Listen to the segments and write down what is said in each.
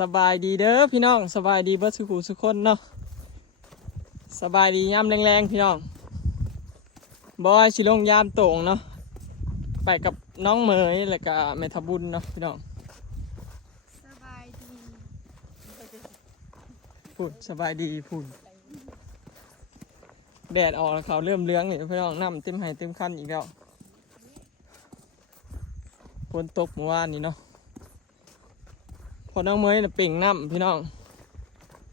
สบายดีเด้อพี่น้องสบายดีเบิร์สุขุสุกคนเนาะสบายดียามแรงๆพี่น้องบอยชิลงยามโต่งเนาะไปกับน้องเหมยแล้วก็เมทาบุญเนาะพี่น้องสบายดีพูดสบายดีพูดแดดออกแล้วเขาเริ่มเลื้องนี่พี่น้องน้ำเต็มไห้เต็มคันอีกแล้วฝนตกเมื่อวานนี้เนาะ พอน้องเมยน่ะเป่งน้ำพี่น้อง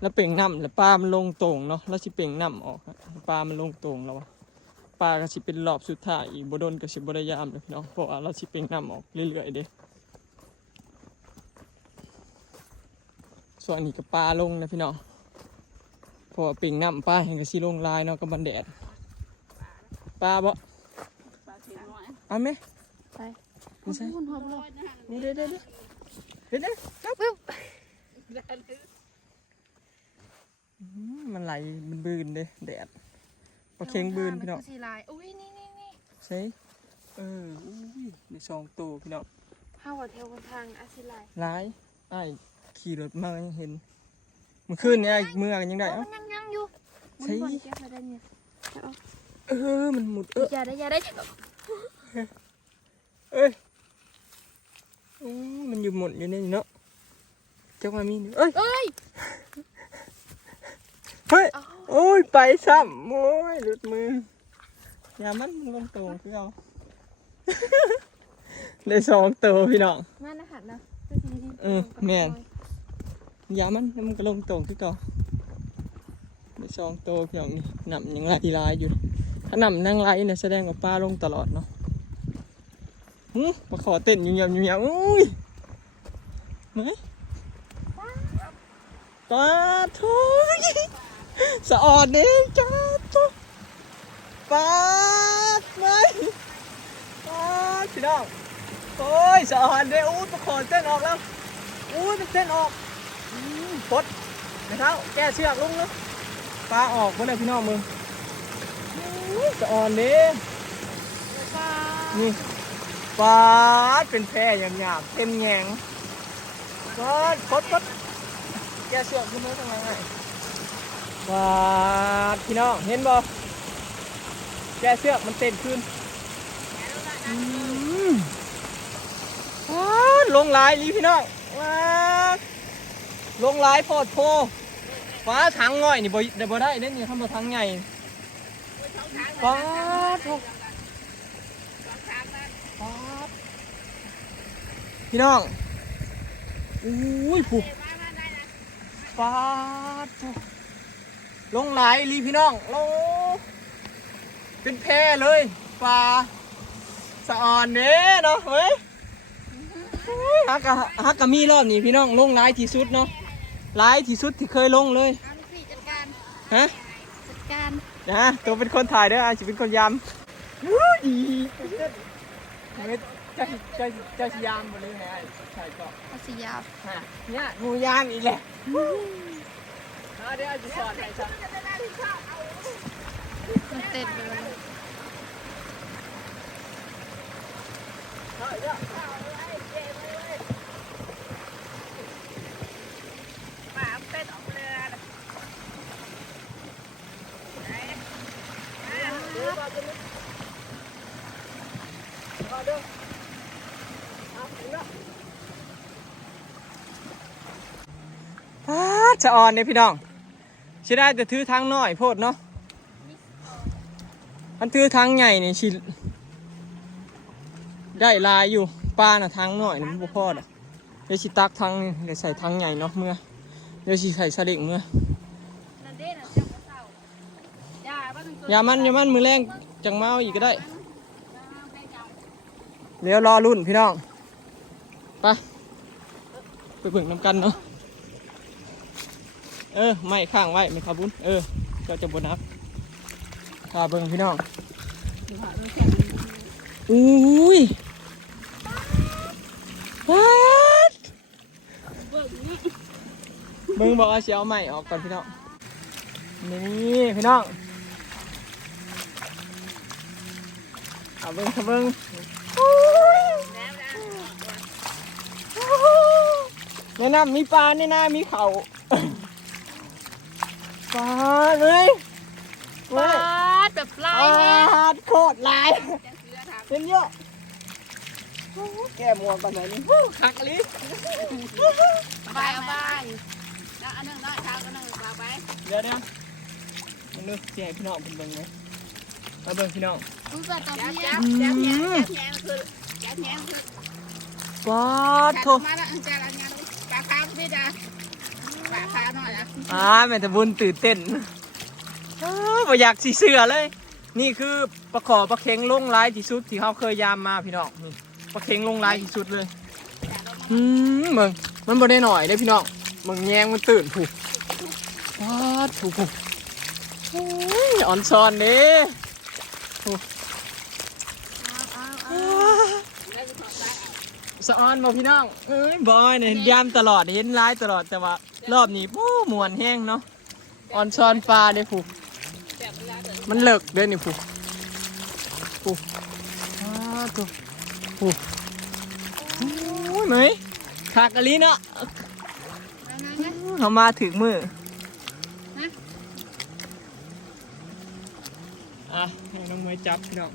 แล้วเป่งน้ำแล้วปลามันลงโต่งเนาะแล้วสิเป่งน้ำออกปลามันลงโต่งแล้ววะปลาก็สิเป็นรอบสุดท้ายอีกบโดนก็สิบได้ยามเลยพี่น้องเพราะว่าเราสิเป่งน้ำออกเรื่อยๆเด้ส่วนนี้ก็ปลาลงนะพี่น้องเพราะว่าเป่งน้ำปลาเห็นก็สิลงลายเนาะกับบันแดดปลาบ่เอาไหมไปไม่ใช่คุณพ่อบอกนี่เด้อเด้อ เด้อเด้อเด้อครับปึ๊บอืมมันไหลมันบืนเด้แดดปลาเค็งบืนพี่น้องสีลายอุ้ยนี่นี่นี่ใช่เอออุ้ยในสองตัวพี่น้องห้าวัดเทวคนทางอาศิลายร้ายไอ้ายขี่รถมายังเห็นเมื่อคืนเนี่ยไอ้เมื่อกันยังได้โอ้เอ้ามันยังยังอยู่ใช่มันบ่นเก็บมาได้เนี่ยเอาเออมันหมุดเอออย่าได้อย่าได้เอ้ย อู้มันอยู่หมดอยู่ในนี่เนาะเจ้าว่ามีนี่เอ้ยเอ้ยเฮ้ยเอาโอ้ยไปซ้ำโอ้ยหลุดมืออย่ามันลงตรงคือเอาได้สองตัวพี่น้องมานะหันนะไปสิดีๆเออแม่นอย่ามันแล้วมันก็ลงตรงคือเก่าได้สองตัวพี่น้องนี่นำยังไล่ลายอยู่ถ้านำนั่งไล่เนี่ยแสดงว่าปลาลงตลอดเนาะ หึมาขอเต้นอยู่เงียบอยู่เงียบอุ้ยไหนปลาทุยสะออดเด้งจ้าจ้าปลาไหมปลาพี่น้องโอ้ยสะออดเด้อู้มาขอเต้นออกแล้วอู้มันเต้นออกอืมปลดนะครับแก้เชือกลุงเนาะปลาออกเมื่อไรพี่น้องมึงอู้สะออนเด้ปลานี่ ปลาดเป็นแพรอย่างหยาบเต็มแหงงปาดปดปดแกเสือกขึ้นมาทางไหนไงปลาดพี่น้องเห็นบ่แกเสือกมันเต้นขึ้นอืมปลาดลงหลายลีพี่น้องว้าดลงหลายโพดโพฟ้าถังง่อยนี่บ่ได้บ่ได้เด้นี่ทำมาถังใหญ่ปลาดโถ่ ครับ พี่น้องอุ้ยผูปาดผูลงไหลายลีพี่น้องลงเป็นแพเลยปลาสะอ่อนเด้เนาะเฮ้ยอุ้ยฮักกะฮักกะมีรอบนี้พี่น้องลงหลายที่สุดเนาะหลายที่สุดที่เคยลงเลยอันสี่จัดการฮะจัดการนะตัวเป็นคนถ่ายเด้ออาจจะเป็นคนยำอุ้ยเฮ้ย เจ้าเจ้าเจ้าสิยามมาเลยไงใช่ก็เอาสียาบฮะเนี่ยงูยามอีกแหละเอาเดี๋ยวอาจจะสอนให้ชัดมันเต้นเลยเอาเดี๋ยวอ้าจะอ่อ ชะออนเนี่ยพี่น้องชิได้แต่ถือทางน้อยโพดเนาะมันถือทางใหญ่นี่ชิได้ลายอยู่ปลาน่ะทางน้อยนี่มันบ่พอดอเดี๋ยวชิตักทางนี่เดี๋ยวใส่ทางใหญ่เนาะเมื่อเดี๋ยวชิใส่สลิงเมื่ออย่าบ้านอย่ามันอย่ามันมือแรงจังเมาอีกก็ได้เดี๋ยวรอรุ่นพี่น้องไปไปเบิ่งน้ำกันเนาะ เออไม่ข้างไว้ไม่ขาบุญเออเจ้าจะบนนับข้าเบิ่งพี่น้องอุ้ยวัดเบิ่งบอกว่าสิเอาใหม่ออกก่อนพี่น้องนี่พี่น้องเอาเบิ่งเอาเบิ่งแม่นะนำมีปลาในนามีเขาปลา เลยปเว้ลายดแบบลาปยแห้งลาโคตรลายเป็นเยอะโอ้โหแก้มวงกันไหนนี่ฮู้คักลิเอาไปเอาไปแล้วอันหนึงน้อยเท้าก็นึงเอาไปเดี๋ยวเดี๋ยวมันนึกเสียงพี่น้องเป็นเบิ่งไหมมาเบิ่งพี่น้องอุ้ยเปิดตอนจับนี้จับจับแหงจับแหงคือจับแหงคือปลาจัโถบมาแล้วจับอะไรเงี้ยปลาคาร์ฟพี่จ้ะ ปลาคาหน่อยนะอ่าแม่ต่บุญตื่นเต้นอ้าวบ่อยากสีเสือเลย นี่คือปลาขอปลาเค็งลงร้ายที่สุดที่เขาเคยยามมาพี่น้องนี่ปลาเค็งลงร้ายที่สุดเลยอืมมึงมันบ่ได้หน่อยเด้พี่น้องมึงแยงมันตื่นผูกว้าดผูกผูกโอ้ยอ่อนซอนเด้สะออนบ่พี่น้องเอ้ยบอยเนี่ยยามตลอดเห็นร้ายตลอดแต่ว่า รอบนี้ปู้มวนแห้งเนาะอ่อนซอนปลาเด้ผูกมันเลิกเด้อนี่ผูกผูกว้าดผูกผูกโอ้ยไหมขากะลีเนาะเขามาถึงมืออะให้น้องมวยจับพี่น้อง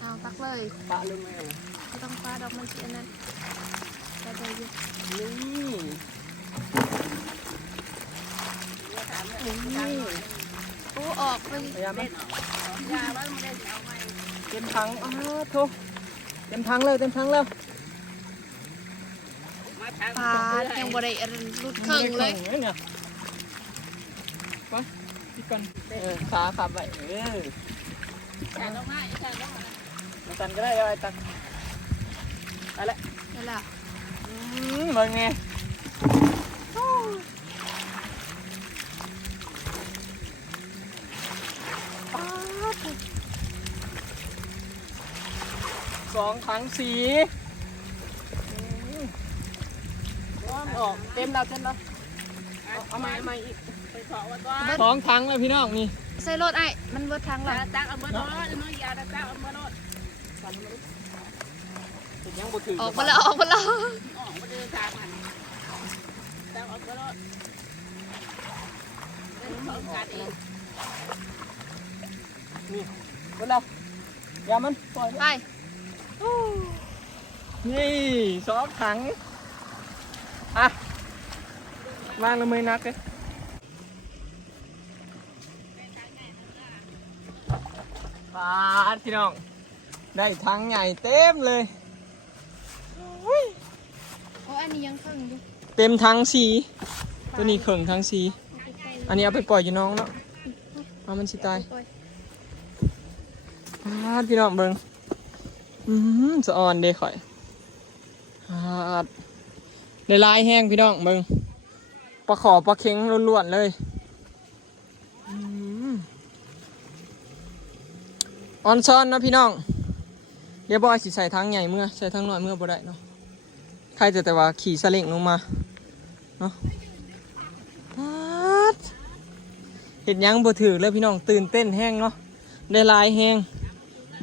เอาตักเลยปะลงมาเลยไม่ต้องปลาดอกมันเสียนั่นได้ได้อยู่นี่ โอ้ออกเลยพยายามไหมยาว่าไม่ได้เอาไหมเต็มถังอ้าวโถเต็มถังเลยเต็มถังแล้วมาทางปลายังบ่ได้อันรุดเครื่องเลยเนี่ยไปพี่ก่อนเออขาขับไปเออจับลงมาจับลงมามาตันก็ได้เลยตันไปละนั่นแหละอืมเบิ่งไง องถังสีร้อนออกเต็มแล้วเต็มแล้วเอาเอามาเอามาอีกไปขอไว้ก่อนสองถังเลยพี่น้องนี่ใส่รถไอ้มันเบิดทางหลังตักเอาเบอร์โน้ตน้อยยาตักเอาเบอร์โน้ตเห็นยังบ่ถือออกมาแล้วออกมาแล้วอ๋อมาเดินทางมันตักเอาเบอร์โน้ตเดินพร้อมกันเองนี่หมดแล้วอย่ามันปล่อยไป นี่สองถัง อะวางลงมือนักเลยปาดพี่น้อง ได้ถังใหญ่เต็มเลยอุ้ยโอ้อันนี้ยังข้างอยู่เต็มถังสี ตัวนี้เข่งถังสี อันนี้เอาไปปล่อยอยู่น้องเนาะเอามันสิตายปล่อย ปาดพี่น้องเบิง อืมสะออนเด้ข่อยปาดได้ลายแห้งพี่น้องเบิงปลาขอปลาเค็งล้วนๆเลยออนซ้อนนะพี่น้อง เดี๋ยวบอยสิใส่ทั้งใหญ่เมื่อใส่ทั้งน้อยเมื่อบ่ได้เนาะใครจะแต่ว่าขี่สลิงลงมาเนาะเห็นยังบ่ถือเลยพี่น้องตื่นเต้นแห้งเนาะได้ลายแห้ง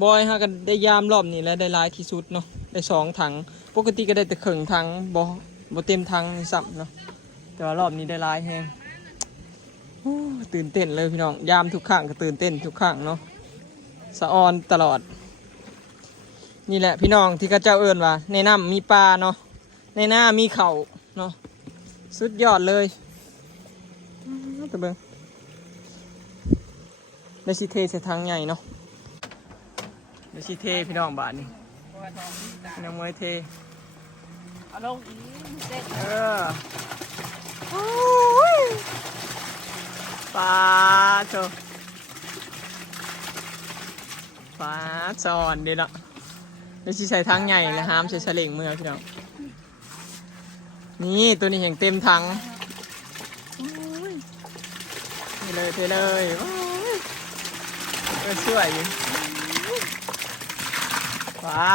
บอยฮะก็ได้ยามรอบนี้แล้วได้หลายที่สุดเนาะได้สองถัง ปกติก็ได้แต่ครึ่งถังบ่บ่เต็มถังนี่ซ้ำเนาะแต่ว่ารอบนี้ได้หลายแฮงตื่นเต้นเลยพี่น้องยามทุกครั้งก็ตื่นเต้นทุกครั้งเนาะสะออนตลอด นี่แหละพี่น้องที่ข้าเจ้าเอิ้นว่า ในน้ำมีปลาเนาะในหน้ามีเขาเนาะสุดยอดเลยตะเบิงได้สิเทใส่ถังใหญ่เนาะ ไม่ช่เทพี่น้องบาทนี่น้ำมวยเทเอาลงอีเด็ดเออโอ้ยปลาโชปลาซอนเด็ดอะไม่ช่ใส่ทั้งใหญ่เลยห้ามใส่สลิงเมื่อพี่น้องนี่ตัวนี้อย่างเต็มถังโอ้ยนี่เลยเทเลยโอ้ยสวยอยู่ ปลา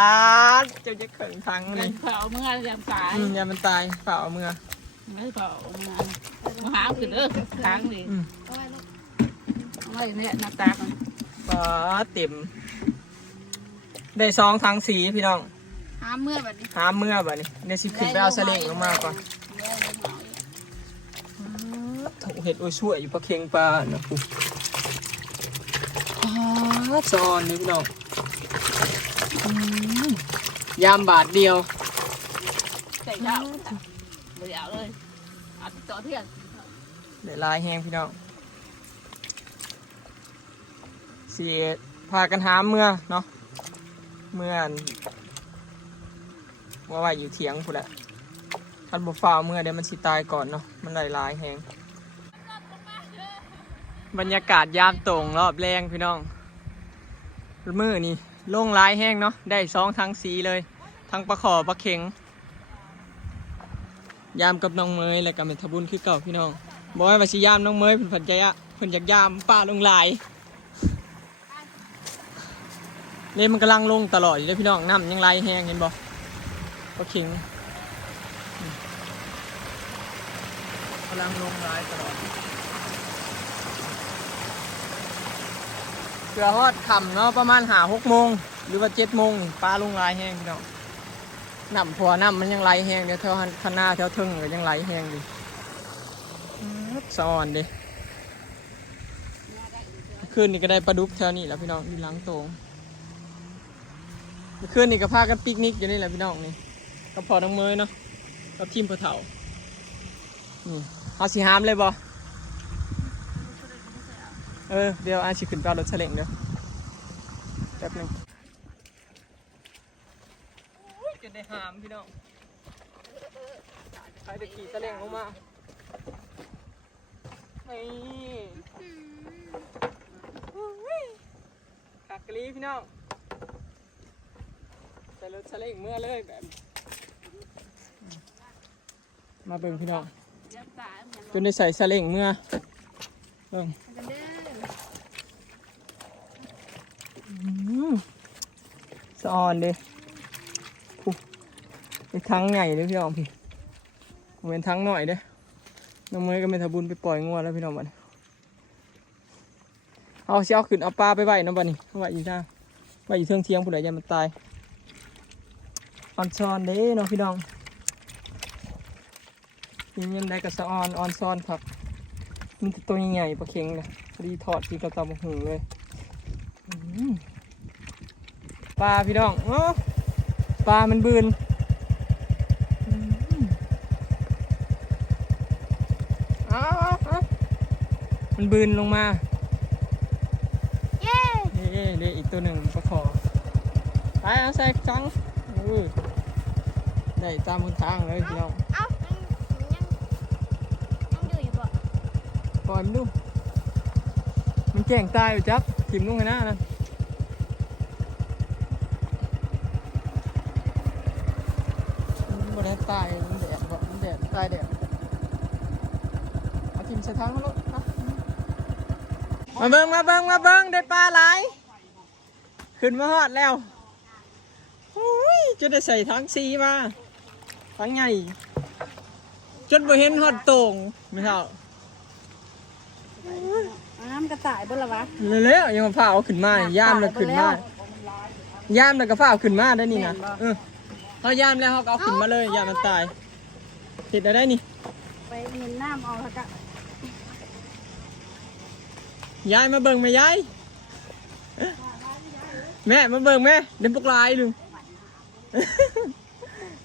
เจ้าจะเขินถังเงินี่นเผาเมื่อเรียมสายอืมอย่ามันตายเปล่าเอามือไม่เผาเมื่อมาหาขึ้นเด้อค้างนี่อืมเอาไว้ลูกไว้เนี่ยหน้าตากันปลาเต็ม ได้ซองทั้งสีพี่น้องหาเมื่อแบบนี้หาเมื่อบ่นี้ในสิขึ้นไปเอาสลิงลงมาก่อนเมื่อถกเห็ดโอ้ยช่วยอยู่ปลาเค็งปลานะปุ๊ปลาซอนนี่พี่น้องอืม ยามบาทเดียว ใส่เจ้าไม่เอาเลยอาต่อเทียนเดี๋ยวลายแห้งพี่น้องเสียพากันหาเมื่อเนาะเมื่อนว่าว่าอยู่เถียงพูดแหละทันบ่ฟ้าเมื่อเดี๋ยวมันสิตายก่อนเนาะมันหลายลายแห้งบรรยากาศยามตรงรอบแรงพี่น้องมือนี่ ล่งลายแห้งเนาะได้สองทั้งสีเลย ทั้งปลาขอปลาเข็ง ยามกับน้องเมยและกับเมทบุญคือเก่าพี่น้องบอกว่าสิยามน้องเมยเพิ่นผันใจอะเพิ่นอยากยามป้าลงลายเลยมันกำลังลงตลอดอยู่เลยพี่น้องน้ำยังไหลแห้งเห็นบ่ก็ขิงอืมกำลังลงไหลตลอด กือฮอดค่ำเนาะประมาณหาหกโมงหรือว่าเจ็ดโมงปลาลงลายแห้งพี่น้องน้ำพัวน้ำมันยังไหลแห้งเดี๋ยวแถวข้างหน้าแถวทึ่งก็ยังไหลแห้งดิสะออนดิคืนนี้ก็ได้ปลาดุกแถวนี้แล้วพี่น้องอยู่หลังโตงเมื่อคืนนี้ก็พากันปิกนิกอยู่นี่แหละพี่น้องนี่กับพอน้องเมยเนาะกับทีมพอเถานี่เอาสีหามเลยบอ เออ เดี๋ยวอาชิขึ้นไปเอารถเฉลงเดี๋ยวแป๊บนึงจนได้หามพี่น้องใครจะขี่ตะเล่งลงมานี่ขักกะลีพี่น้องใส่รถซาเล้งเมื่อเลยแบบ มาเบิ่งพี่น้องจนได้ใส่ซาเล้งเมื่อเบิ่ง กันเด้อ อื้อ สะออนเด้ปุ๊ไอ้ทั้งใหญ่เลยพี่น้องพี่ผมเป็นทั้งหน่อยเด้น้องเมย์ก็ไม่ทบุญไปปล่อยงัวแล้วพี่น้องบัดนี้เอาเสียเอาขึ้นเอาปลาไปไว้น้องบัดนี้เอาไว้อยู่หน้าไว้อยู่เทิงเทียงผู้ใดจะมันตายออนซอนเด้เน้องพี่น้องมีเงินได้กับสะออนออนซอนครับมันตัวใหญ่ๆปลาเค็งเลยพอดีทอดกินกับตำบักหุ่งเลย อืม ปลาพี่น้องเอ้าปลามันบืนอืมเอาเอาเอามันบืนลงมา เย้เอ๊ะเดี๋ยวอีกตัวหนึ่งปลาขอไปเอาใส่จังได้ตามบนทางเลยพี่น้องเอ้ายังยังยังอยู่อยู่บ่ปล่อยมันดู มันแก่งตายอยู่จับทิมลงไปหน้านั่นมันบ่ได้ ตายมันแดดบ่มันแดดตายแดดเอาทิมใส่ทางเขาลูกเอามาเบิ่งมาเบิ่งมาเบิ่งได้ปลาหลายขึ้นมาฮอดแล้วอุ้ยจะได้ใส่ทั้งสีมาทั้งใหญ่จนบ่เห็นฮอดโต่งไม่เท่าน้ำกระต่ายบนละวะเร็วๆยังมาพาเอาขึ้นมาย่ามแล้วขึ้นมาย่ามแล้วก็พาเอาขึ้นมาได้นี่นะเออ เขาย่ามแล้วเขาก็เอาขึ้นมาเลยย่ามมันตาย ติดได้นี่ ไปเห็นน้ำเอาแล้วก็ยายมาเบิ่งไหมยาย แม่มาเบิ่งแม่เดี๋ยวพวกลายลุง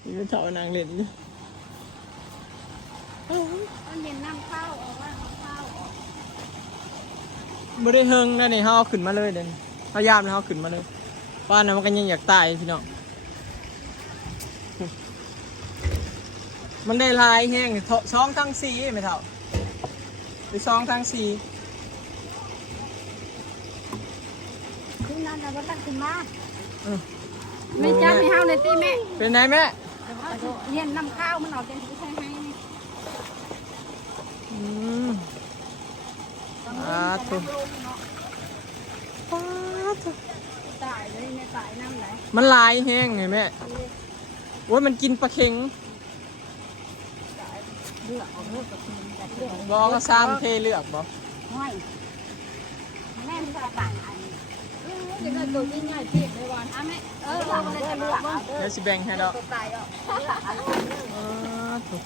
นี่เถานางเล่นอยู่มันเห็นน้ำข้าวออกว่าน้ำข้าวออกไม่ได้เฮงนะนี่เขาเอาขึ้นมาเลยเด่นเขาย่ามแล้วเขาขึ้นมาเลยป้านะมันก็ยังอยากตายพี่น้อง มันได้ลายแห้งเถาะสองทั้งสีไม่เท่าไปสองทั้งสีขึ้นนั่นแต่ว่าตั้งขึ้นมาเออไม่จ้าไม่เฮาในตีแม่เป็นไงแม่เห็นน้ำข้าวมันออกจากที่ใช่ให้นี่อืมอ่าถูกตายเลยไม่ตายน้ำไหลมันลายแห้งไงแม่โอ้ยมันกินปลาเค็ง เลือกเอาเลือกกับคุณแต่เลือกบอกก็ซ้ำเทเลือกบอกห้อยแม่มันจะต่างอันจะเกิดตัวยิ่งใหญ่พี่ในวันอะแม่เออเราเลยจะเลือกเดี๋ยวสิแบ่งให้ดอกตัวตายอะอ่าถูก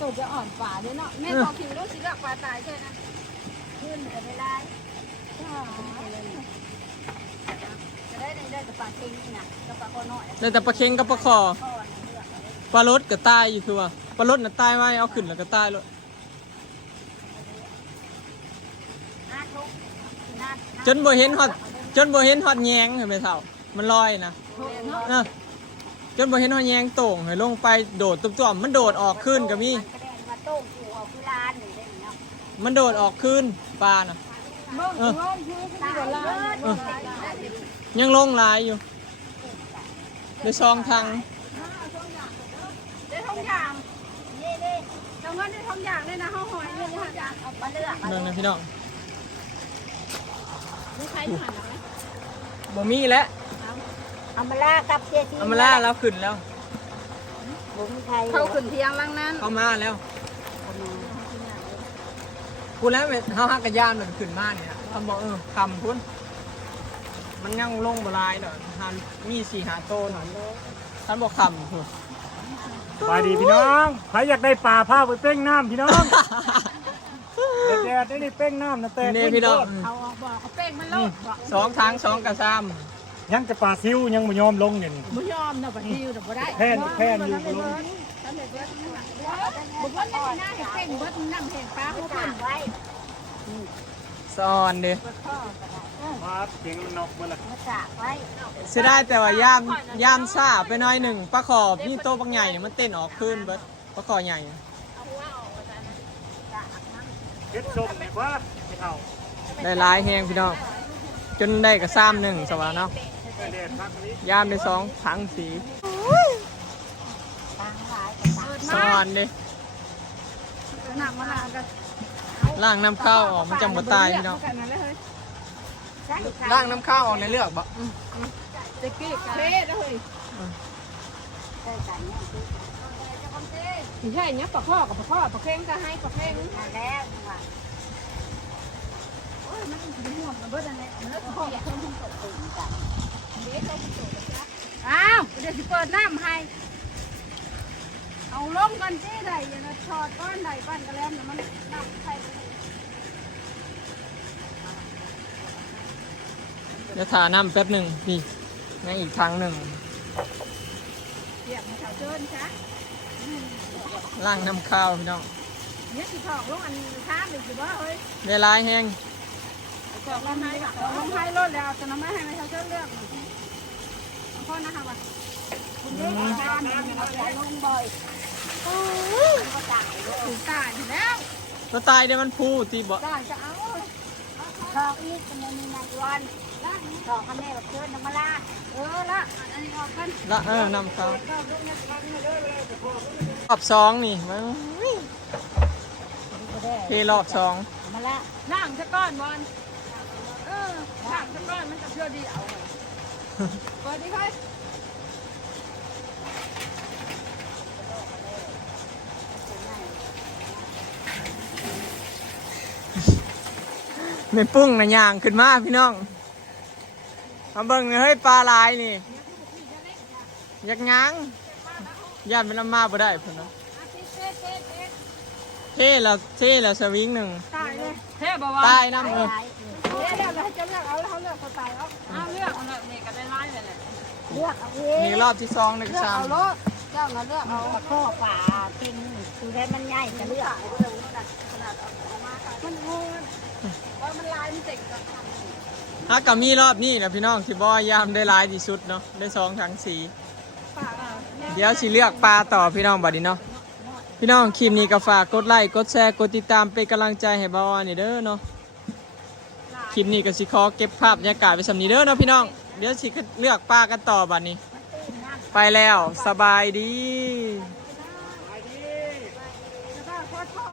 ตัวจะอ่อนกว่าด้วยเนาะแม่พอคิวรู้สิเลือกปลาตายใช่ไหมขึ้นแต่ไม่ได้จะได้ได้กับปลาเค็งนี่นะกับปลาคอน้อยได้แต่ปลาเค็งกับปลาคอปลารสก็ตายอยู่คือว่า ปลารสน่ะตายไว้เอาขึ้นแล้วก็ตายเลยจนบ่เห็นฮอดจนบ่เห็นฮอดแยงเห็นไหมเท่ามันลอยนะเออจนบ่เห็นฮอดแยงโต่งให้ลงไปโดดตุ้มๆมันโดดออกขึ้นก็มีกระเด็นมาโต้งอยู่เอาคือลานอยู่ได้เนาะมันโดดออกขึ้นปลาน่ะเออตายเลยเออยังลงลายอยู่ได้ซองทางได้ทองอย่าง เจ้าเงินได้ท้องอย่างเลยนะห้องหอยนี่นี่ค่ะเอาปลาเลือกเบิ่งนะพี่น้องไม่ใช่หันหรอกนะบ่มีแล้วเอามาลากับเจทีเอามาล่าแล้วขึ้นแล้วผมไทยเข้าขึ้นเทียงล่างนั้นเข้ามาแล้วพูดแล้วเว้ยเฮาฮักกระยานมันขึ้นมาเนี่ยคำบอกเออคำพุ่นมันยังลงบ่หลายดอกหามีสี่หาโตหน่อยท่านบอกคำพุ่น ไปดีพี่น้องใครอยากได้ปลาพาไปเป้งน้ำพี่น้องแดดๆได้นี่เป้งน้ำนะแต่นี่พี่น้องเอาออกบอกเอาเป้งมันโลดบอกสองทางสองกระซามยังจะปลาซิวยังไม่ยอมลงเนี่ยนี่ไม่ยอมเนาะบัดนี้อยู่เนาะบ่ได้แค่นแค่นอยู่บ่ลงบุกว่าไม่ได้ให้เป้งเบิดน้ำแห้งปลาเขาเพิ่นไว้ซอนเด้ มาเสียงมันนอกเมื่อไหร่มาจากไว้เสียได้แต่ว่ายามยามซ่าไปหน้อยหนึ่งปลาขอบนี่โตบางใหญ่เนี่ยมันเต้นออกขึ้นเบิดปลาขอใหญ่เฮ็ดส้มนี่ว่าไม่เอาได้หลายแหงพี่น้องจนได้กระซ้ำหนึ่งสวรรค์เนาะแต่แดดพักนี้ยามได้สองถังสีตังหลายซอนเด้หนักมาหนักกันล่างน้ำข้าวออกมันจังบ่ตายพี่น้องกันนั่นเลยล่างน้ำข้าวออกในเลือกบ่ตะกี้กันเละเลยไม่ใช่เนี่ยปลาข้อกับปลาข้อปลาเค็งก็ให้ปลาเค็งมาแล้วว่ะโอ้ยมันเป็นห่วงมันเบิดอันนี้มันเลิกข้อกับเค็งมันตกตื่นกันอ้าวเดี๋ยวสิเปิดน้ำให้เอาลงกันที่ใดอย่างนั้นชอดก้อนใดก้อนก็แล้วเดี๋ยวมันน้ำใส่ไปเลย เดี๋ยวถาน้ำแป๊บหนึ่งนี่ยังอีกทางหนึ่งเรียกมาแถวเดินจ้ะล่างน้ำข้าวพี่น้องเนี่ยสิถอกลงอันข้ามอีกสิบ่เฮ้ยได้หลายแหงถอกลงให้ถอกลงให้รถแล้วจะน้ำไม่ให้มาแถวเดินเลือกหน่อยสิขอโทษนะคะว่าคุณเด็กข้ามมันจะลงบ่อยก็ตายถูกตายอยู่แล้วก็ตายเดี๋ยวมันพูตีบ่ตายจะเอาถอกอีกมันมีนายวัน ถอกกันแน่แบบเดินน้ำมาลาเออละอันนี้ออกกันละเออน้ำข้าวรอบสองนี่มันเทรอบสองมาละล่างจะก้อนบอลเออล่างจะก้อนมันจะเชื่อดีเอาเปิดดิค่อยไม่ปุ้งนะย่างขึ้นมาพี่น้อง มาเบิ่งเฮ้ยปลาลายนี่อยากง้างย่านเป็นลำมาบ่ได้เพิ่นเนาะเท่แล้วเท่แล้วสวิงหนึ่งตายเลยเท่บ่วะตายน้ำเออเท่แล้วให้จะเลือกเอาแล้วเขาเลือกเขาตายเอาเอาเลือกเอาเลยนี่ก็ได้ไล่เลยแหละเลือกเอาเองนี่รอบที่สองในกเลืระอกซามเอารถเจ้าน่ะเลือกเอาข้อป่าเก่งคือได้มันใหญ่จะเลือกมันโง่ว่ามันลายมันเจ๋งกว่าถ้ากับมีรอบนี้นะพี่น้องที่บ่ยามได้หลายที่สุดเนาะได้สองถังสีป่าเดี๋ยวสิเลือกปลาต่อพี่น้องบัดนี้เนาะพี่น้องคลิปนี้ก็ฝากกดไลค์กดแชร์กดติดตามเป็นกำลังใจให้บ่าวนี่เด้อเนาะคลิปนี้ก็สิขอเก็บภาพบรรยากาศไว้สำนี้เด้อเนาะพี่น้องเดี๋ยวสิเลือกปลากันต่อบัดนี้ ไปแล้วสบายดี